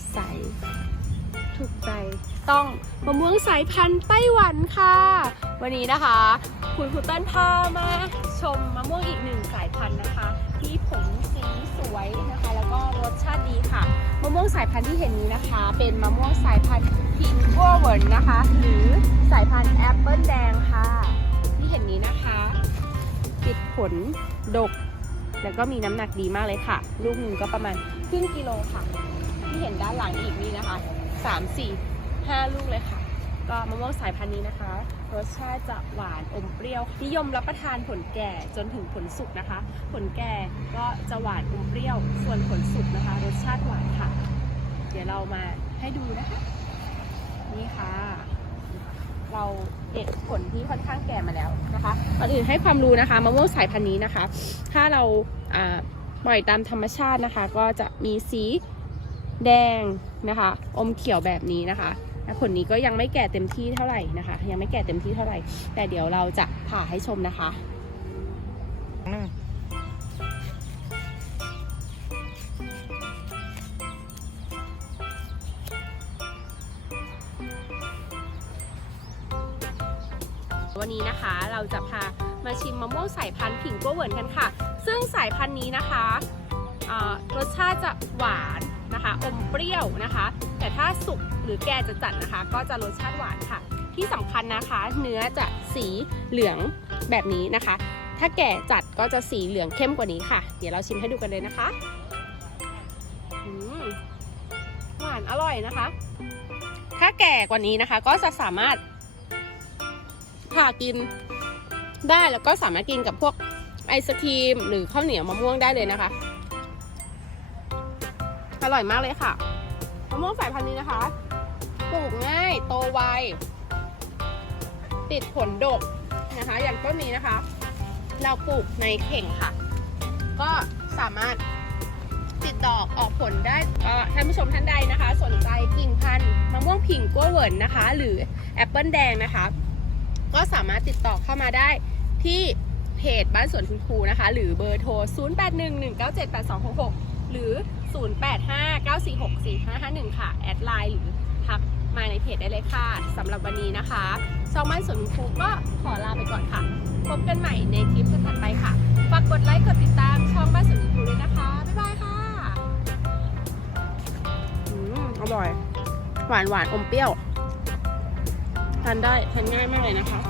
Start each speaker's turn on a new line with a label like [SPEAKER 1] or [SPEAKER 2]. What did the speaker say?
[SPEAKER 1] ดใส ถูกใจต้องมะม่วงสายพันธุ์ไต้หวันค่ะ วันนี้นะคะ คุณครูเต้นพามาชมมะม่วงอีกหนึ่งสายพันธุ์นะคะ ที่ผลสีสวยนะคะ แล้วก็รสชาติดีค่ะมะม่วงสายพันธุ์ที่เห็นนี้นะคะ เป็นมะม่วงสายพันธุ์พิงกัวเวิร์นนะคะ หรือสายพันธุ์แอปเปิลแดงค่ะ ที่เห็นนี้นะคะติดผลดกแล้วก็มีน้ำหนักดีมากเลยค่ะ ลูกหนึ่งก็ประมาณครึ่งกิโลค่ะ ที่เห็นด้านหลังอีกนี่นะคะสามสี่ห้าลูกเลยค่ะ ก็มะม่วงสายพันธุ์นี้นะคะ รสชาติจะหวานอมเปรี้ยว นิยมรับประทานผลแก่จนถึงผลสุกนะคะ ผลแก่ก็จะหวานอมเปรี้ยว ส่วนผลสุกนะคะ รสชาติหวานค่ะ เดี๋ยวเรามาให้ดูนะคะ นี่ค่ะ เราเด็ดผลที่ค่อนข้างแก่มาแล้วนะคะก่อนอื่นให้ความรู้นะคะมะม่วงสายพันธุ์นี้นะคะ ถ้าเราอ่าปล่อยตามธรรมชาตินะคะ ก็จะมีสี แดงนะคะ อมเขียวแบบนี้นะคะและผลนี้ก็ยังไม่แก่เต็มที่เท่าไหร่นะคะ ยังไม่แก่เต็มที่เท่าไหร่ แต่เดี๋ยวเราจะผ่าให้ชมนะคะวันนี้นะคะเราจะพามาชิมมะม่วงสายพันธุ์ผิงกัวเหวินกันค่ะ ซึ่งสายพันธุ์นี้นะคะรสชาติจะหวาน นะคะอมเปรี้ยวนะคะ แต่ถ้าสุกหรือแก่จะจัดนะคะ ก็จะรสชาติหวานค่ะ ที่สำคัญนะคะ เนื้อจะสีเหลืองแบบนี้นะคะ ถ้าแก่จัดก็จะสีเหลืองเข้มกว่านี้ค่ะ เดี๋ยวเราชิมให้ดูกันเลยนะคะหวานอร่อยนะคะ ถ้าแก่กว่านี้นะคะ ก็จะสามารถผ่ากินได้แล้วก็สามารถกินกับพวกไอศครีม หรือข้าวเหนียวมะม่วงได้เลยนะคะ อร่อยมากเลยค่ะมะม่วงสายพันธุ์นี้นะคะ ปลูกง่าย โตไว ติดผลดกนะคะ อย่างต้นนี้นะคะ เราปลูกในเข่งค่ะ ก็สามารถติดดอกออกผลได้ก็ท่านผู้ชมท่านใดนะคะ สนใจกิ่งพันธุ์มะม่วงผิงกัวเวิร์นนะคะ หรือแอปเปิลแดงนะคะ ก็สามารถติดต่อเข้ามาได้ที่เพจบ้านสวนคุณครูนะคะ หรือเบอร์โทร 0811978266 หรือ 0859464551 ค่ะ แอดไลน์หรือทักมาในเพจได้เลยค่ะสำหรับวันนี้นะคะช่องบ้านสวนครูก็ขอลาไปก่อนค่ะ พบกันใหม่ในคลิปถัดไปค่ะ ฝากกดไลค์กดติดตามช่องบ้านสวนครูด้วยนะคะ บ๊ายบายค่ะอืมอร่อย หวานหวานอมเปรี้ยว ทานได้ทานง่ายมากเลยนะคะ